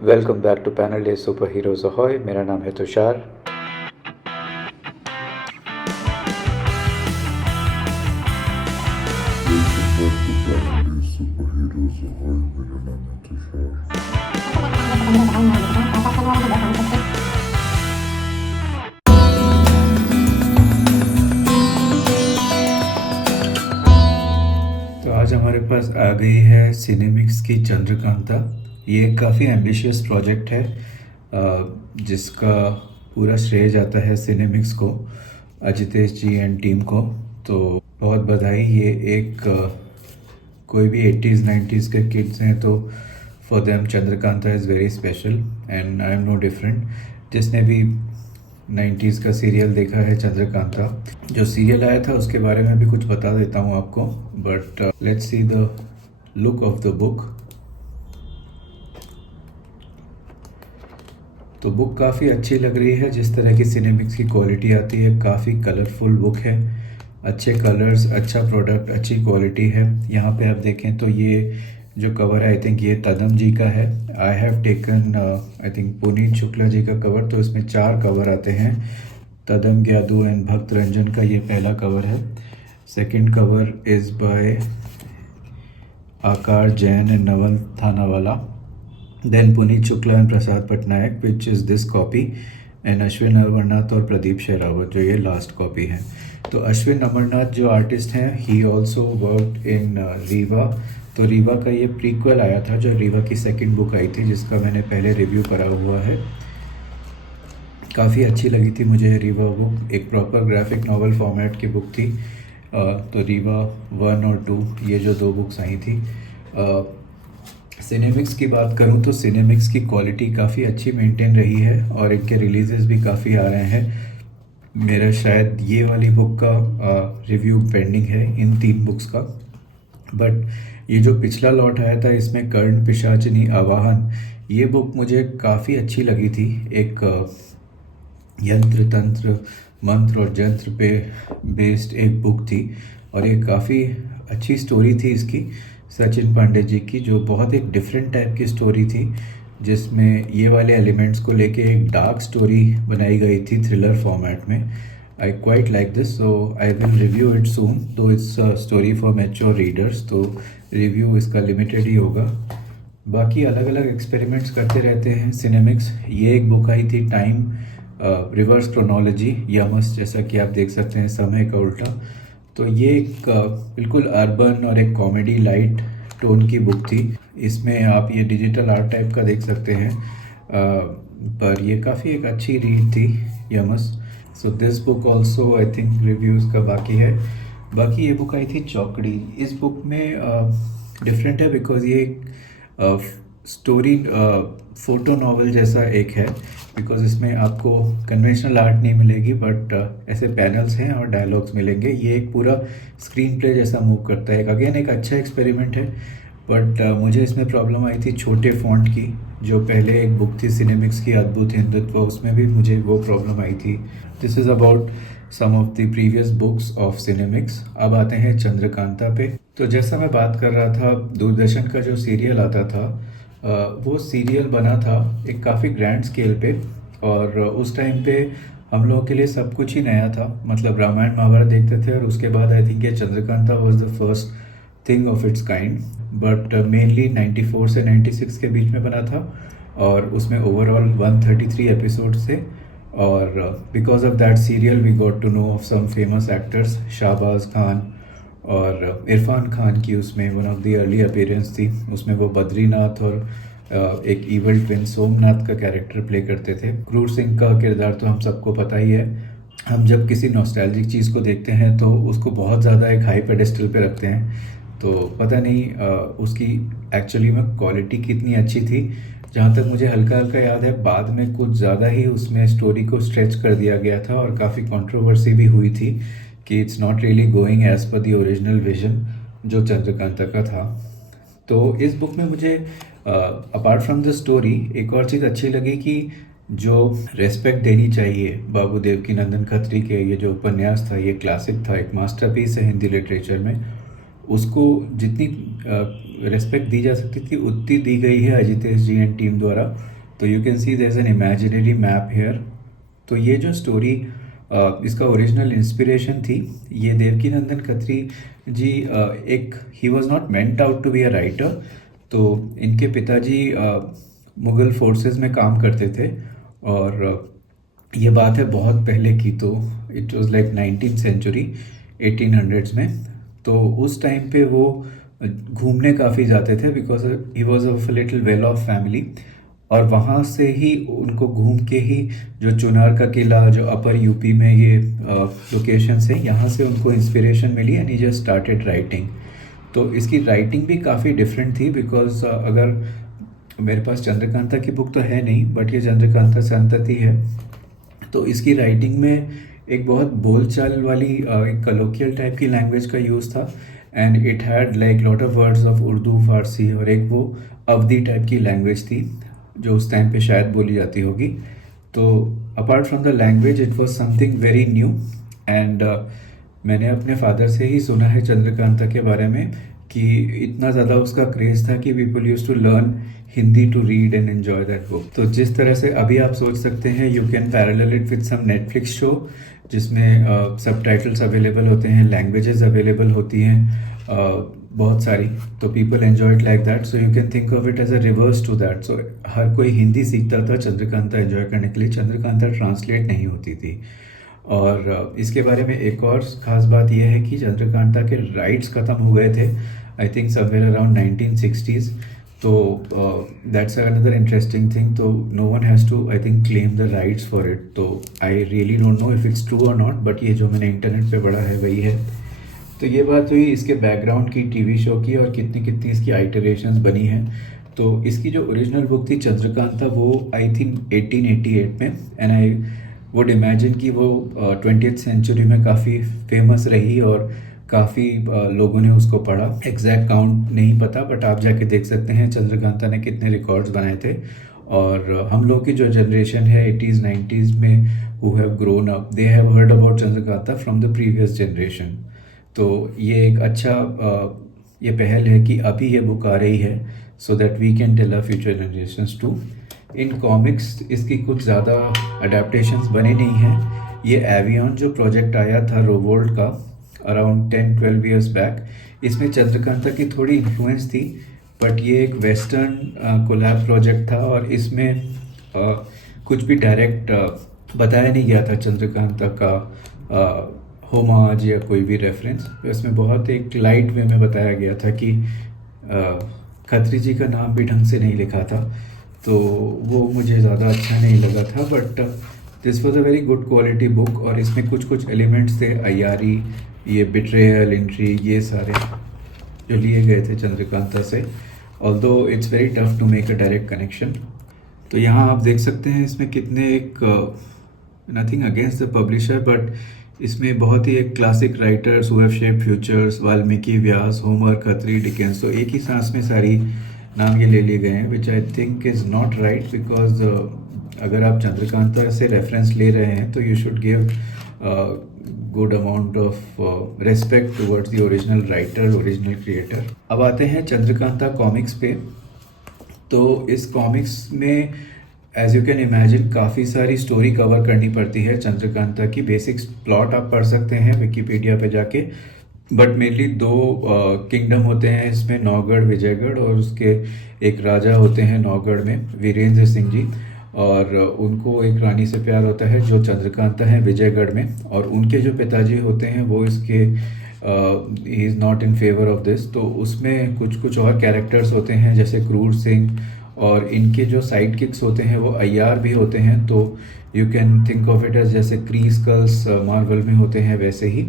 Welcome back to panel डे superheroes ahoy. मेरा नाम है तुषार। तो आज हमारे पास आ गई है सिनेमिक्स की चंद्रकांता। ये काफ़ी एम्बिशियस प्रोजेक्ट है जिसका पूरा श्रेय जाता है सिनेमिक्स को, अजितेश जी एंड टीम को। तो बहुत बधाई। ये एक कोई भी 80s 90s के किड्स हैं तो for them Chandrakanta is very special and I am no different. जिसने भी 90s का सीरियल देखा है चंद्रकांता, जो सीरियल आया था उसके बारे में भी कुछ बता देता हूँ आपको, but let's see the look of the book. तो बुक काफ़ी अच्छी लग रही है। जिस तरह की सिनेमिक्स की क्वालिटी आती है, काफ़ी कलरफुल बुक है, अच्छे कलर्स, अच्छा प्रोडक्ट, अच्छी क्वालिटी है। यहाँ पे आप देखें तो ये जो कवर है, आई थिंक ये तदम जी का है। I have taken I think Puneet Shukla ji का कवर। तो इसमें 4 कवर आते हैं। तदम ग्यादू एंड भक्त रंजन का ये पहला कवर है। Second cover is by Aakar Jain and Naval Thanawala. Then Puneet Shukla and Prasad Patnaik, which is this copy, and Ashwin Amarnath और प्रदीप शेरावत, जो ये लास्ट कॉपी है। तो अश्विन अमरनाथ जो आर्टिस्ट हैं, he also worked in Rewa. तो रीवा का ये प्रीक्वल आया था, जो रीवा की सेकंड बुक आई थी, जिसका मैंने पहले रिव्यू करा हुआ है। काफ़ी अच्छी लगी थी मुझे रीवा बुक। एक प्रॉपर ग्राफिक नॉवल फॉर्मेट की बुक थी। तो रीवा 1 और 2 ये जो 2 बुक्स आई थी। सिनेमिक्स की बात करूं तो सिनेमिक्स की क्वालिटी काफ़ी अच्छी मेंटेन रही है और इनके रिलीजेस भी काफ़ी आ रहे हैं। मेरा शायद ये वाली बुक का रिव्यू पेंडिंग है, इन 3 बुक्स का। बट ये जो पिछला लॉट आया था, इसमें कर्ण पिशाचिनी आवाहन, ये बुक मुझे काफ़ी अच्छी लगी थी। एक यंत्र तंत्र मंत्र और जंत्र पे बेस्ड एक बुक थी और ये काफ़ी अच्छी स्टोरी थी इसकी, सचिन पांडे जी की, जो बहुत एक डिफरेंट टाइप की स्टोरी थी, जिसमें ये वाले एलिमेंट्स को लेके एक डार्क स्टोरी बनाई गई थी थ्रिलर फॉर्मेट में। I quite like this, so I will review it soon, though it's story for mature readers, तो रिव्यू इसका लिमिटेड ही होगा। बाकी अलग अलग एक्सपेरिमेंट्स करते रहते हैं सिनेमिक्स। ये एक बुक आई थी टाइम रिवर्स क्रोनोलॉजी यमस, जैसा कि आप देख सकते हैं, समय का उल्टा। तो ये एक बिल्कुल अर्बन और एक कॉमेडी लाइट टोन की बुक थी। इसमें आप ये डिजिटल आर्ट टाइप का देख सकते हैं, पर ये काफ़ी एक अच्छी रीड थी, यमस। So this book also I think reviews का बाकी है। बाकी ये बुक आई थी चौकड़ी। इस बुक में डिफरेंट है बिकॉज ये एक स्टोरी फोटो नॉवल जैसा एक है, बिकॉज इसमें आपको कन्वेंशनल आर्ट नहीं मिलेगी, बट ऐसे पैनल्स हैं और डायलॉग्स मिलेंगे। ये एक पूरा स्क्रीन प्ले जैसा मूव करता है। अगेन एक अच्छा एक्सपेरिमेंट है, बट मुझे इसमें प्रॉब्लम आई थी छोटे फॉन्ट की। जो पहले एक बुक थी सिनेमिक्स की, अद्भुत हिंदुत्व, उसमें भी मुझे वो प्रॉब्लम आई थी। This is about some of the previous books of Cinemix. अब आते हैं चंद्रकांता पे। तो जैसा मैं बात कर रहा था, दूरदर्शन का जो सीरियल आता था, वो सीरियल बना था एक काफ़ी ग्रैंड स्केल पे, और उस टाइम पे हम लोगों के लिए सब कुछ ही नया था। मतलब रामायण महाभारत देखते थे और उसके बाद आई थिंक ये Chandrakanta was the first thing of its kind. But mainly 94 से 96 के बीच में बना था और उसमें ओवरऑल 133 एपिसोड्स थे। और because of that serial we got to know of some famous actors, Shahbaz Khan और इरफान खान की उसमें one of the early appearance थी। उसमें वो बद्रीनाथ और एक इवल ट्विन सोमनाथ का कैरेक्टर प्ले करते थे। क्रूर सिंह का किरदार तो हम सबको पता ही है। हम जब किसी नॉस्टैल्जिक चीज़ को देखते हैं तो उसको बहुत ज़्यादा एक हाई पेडेस्टल पे रखते हैं। तो पता नहीं उसकी एक्चुअली में क्वालिटी कितनी अच्छी थी। जहाँ तक मुझे हल्का हल्का याद है, बाद में कुछ ज़्यादा ही उसमें स्टोरी को स्ट्रेच कर दिया गया था और काफ़ी कंट्रोवर्सी भी हुई थी कि it's not really going as per the original vision जो चंद्रकांता का था। तो इस बुक में मुझे अपार्ट फ्रॉम द स्टोरी एक और चीज़ अच्छी लगी कि जो रेस्पेक्ट देनी चाहिए बाबू देवकीनंदन खत्री के ये जो उपन्यास था, ये क्लासिक था, एक मास्टरपीस है हिंदी लिटरेचर में, उसको जितनी रिस्पेक्ट दी जा सकती थी उतनी दी गई है अजितेश जी एंड टीम द्वारा। तो you can see there is an imaginary map here. तो ये जो स्टोरी इसका ओरिजिनल इंस्पिरेशन थी, ये देवकी नंदन खत्री जी एक ही was not meant out to be a writer. तो इनके पिताजी मुग़ल फोर्सेस में काम करते थे, और ये बात है बहुत पहले की, तो it was like 19th century 1800s में। तो उस टाइम पे वो घूमने काफ़ी जाते थे because he was of little well of family, और वहाँ से ही उनको घूम के ही जो चुनार का किला जो अपर यूपी में ये लोकेशंस हैं, यहाँ से उनको इंस्पिरेशन मिली and he just started writing. तो इसकी राइटिंग भी काफ़ी डिफरेंट थी बिकॉज अगर मेरे पास चंद्रकांता की बुक तो है नहीं, बट ये चंद्रकांता संतति है, तो इसकी राइटिंग में एक बहुत बोलचाल वाली एक कलोकियल टाइप की लैंग्वेज का यूज़ था, and it had like lot of words of Urdu, Farsi, और एक वो अवधी टाइप की लैंग्वेज थी जो उस टाइम पे शायद बोली जाती होगी। तो apart from the language it was something very new, and मैंने अपने फादर से ही सुना है चंद्रकांता के बारे में कि इतना ज़्यादा उसका क्रेज़ था कि people use to learn Hindi to read and enjoy that book. तो जिस तरह से अभी आप सोच सकते हैं you can parallel it with some Netflix show जिसमें सबटाइटल्स अवेलेबल होते हैं, लैंग्वेजेस अवेलेबल होती हैं बहुत सारी, तो people enjoy it like that. So you can think of it as a reverse to that. So हर कोई हिंदी सीखता था चंद्रकांता एन्जॉय करने के लिए, चंद्रकांता ट्रांसलेट नहीं होती थी। और इसके बारे में एक और ख़ास बात यह है कि चंद्रकांता के राइट्स ख़त्म हो गए थे I think somewhere around 1960s। तो दैट्स अनदर इंटरेस्टिंग थिंग। तो no one has to I think claim the rights for it. तो I really don't know if it's true और नॉट, बट ये जो मैंने इंटरनेट पे पढ़ा है वही है। तो ये बात हुई इसके बैकग्राउंड की, टीवी शो की, और कितनी कितनी इसकी आइटरेशंस बनी हैं। तो इसकी जो ओरिजिनल बुक थी चंद्रकांता, वो आई थिंक 1888 में, एंड आई वुड इमेजिन कि वो 20th सेंचुरी में काफ़ी फेमस रही और काफ़ी लोगों ने उसको पढ़ा। एग्जैक्ट काउंट नहीं पता, बट आप जाके देख सकते हैं चंद्रकांता ने कितने रिकॉर्ड्स बनाए थे। और हम लोग की जो जनरेशन है 80s 90s में who have grown up, they have heard about Chandrakanta from the previous generation. तो ये एक अच्छा ये पहल है कि अभी ये बुक आ रही है so that we can tell our future generations too. In comics इसकी कुछ ज़्यादा अडेप्टेशंस बने नहीं हैं। ये एवियन जो प्रोजेक्ट आया था रोवोल्ट का अराउंड 10-12 ईयर्स बैक, इसमें चंद्रकांता की थोड़ी इन्फ्लुएंस थी, बट ये एक वेस्टर्न कोलैब प्रोजेक्ट था, और इसमें कुछ भी डायरेक्ट बताया नहीं गया था चंद्रकांता का होमाज या कोई भी रेफरेंस। इसमें बहुत एक लाइट वे में बताया गया था कि खत्री जी का नाम भी ढंग से नहीं लिखा था, तो वो मुझे ज़्यादा अच्छा नहीं लगा था। But this was a very good quality book, और इसमें कुछ कुछ एलिमेंट्स थे, अयारी, ये बिट्रेयल, इंट्री, ये सारे जो लिए गए थे चंद्रकांता से, although it's very tough to make a direct connection. तो यहाँ आप देख सकते हैं इसमें कितने एक nothing against the publisher, but इसमें बहुत ही एक classic writers who have shaped futures, Valmiki, Vyas, Homer, Khatri, Dickens, तो एक ही सांस में सारी नाम ये ले लिए गए हैं, which I think is not right. Because अगर आप चंद्रकांता से रेफरेंस ले रहे हैं तो you should give good amount of respect towards the original writer, original creator. अब आते हैं चंद्रकांता कॉमिक्स पे। तो इस कॉमिक्स में एज यू कैन इमेजिन काफ़ी सारी स्टोरी कवर करनी पड़ती है चंद्रकांता की। बेसिक प्लॉट आप पढ़ सकते हैं विकीपीडिया पे जाके, बट मेनली दो किंगडम होते हैं इसमें, नौगढ़, विजयगढ़, और उसके एक राजा होते हैं नौगढ़ में, वीरेंद्र सिंह जी, और उनको एक रानी से प्यार होता है जो चंद्रकांता है विजयगढ़ में, और उनके जो पिताजी होते हैं वो इसके he is not in favour of this. तो उसमें कुछ कुछ और कैरेक्टर्स होते हैं जैसे क्रूर सिंह, और इनके जो साइड किक्स होते हैं वो अय्यार भी होते हैं। तो you can think of it as जैसे क्रीस्कल्स मार्वल में होते हैं वैसे ही,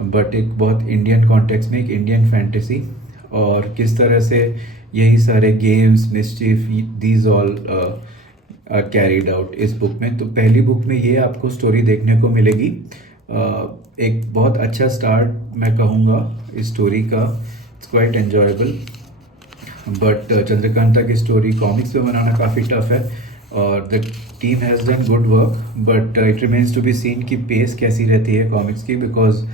बट एक बहुत इंडियन कॉन्टेक्स्ट में, एक इंडियन फैंटेसी, और किस तरह से यही सारे games, mischief, these all are carried out इस बुक में। तो पहली बुक में ये आपको स्टोरी देखने को मिलेगी। एक बहुत अच्छा स्टार्ट मैं कहूँगा इस स्टोरी का, it's quite enjoyable. But Chandrakanta की स्टोरी कॉमिक्स पे बनाना काफ़ी टफ है, और the team has done good work, but it remains to be seen कि पेस कैसी रहती है कॉमिक्स की। बिकॉज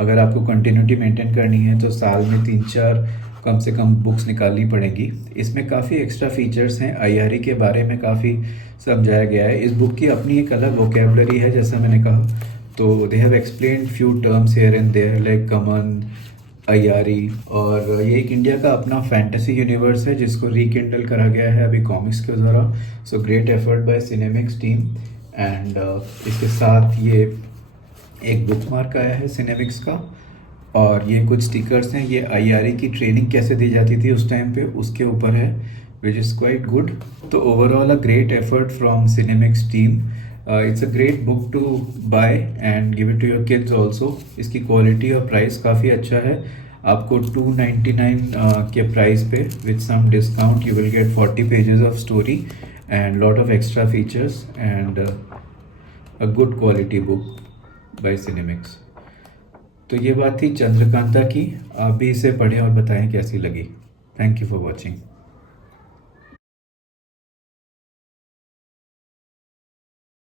अगर आपको कंटिन्यूटी मेंटेन करनी है तो साल में 3-4 कम से कम बुक्स निकालनी पड़ेंगी। इसमें काफ़ी एक्स्ट्रा फीचर्स हैं, आईआरई के बारे में काफ़ी समझाया गया है। इस बुक की अपनी एक अलग वोकेबलरी है, जैसा मैंने कहा। तो they have explained few terms here and there like common, IRE. और ये एक इंडिया का अपना फैंटेसी यूनिवर्स है जिसको रिकिंडल करा गया है अभी कॉमिक्स के द्वारा। So great effort by Cinemix team. And इसके साथ ये एक बुक मार्क आया है सिनेमिक्स का, और ये कुछ स्टिकर्स हैं। ये आईआरई की ट्रेनिंग कैसे दी जाती थी उस टाइम पे, उसके ऊपर है, विच इज़ क्वाइट गुड। तो overall a great effort from Cinemix team. It's a great book to buy and give it to your kids also. इसकी क्वालिटी और प्राइस काफ़ी अच्छा है। आपको 299 के प्राइस पे with some discount you will get 40 pages of story and lot of extra features and a good quality book by Cinemix. तो ये बात थी चंद्रकांता की। आप भी इसे पढ़ें और बताएं कैसी लगी। Thank you for watching.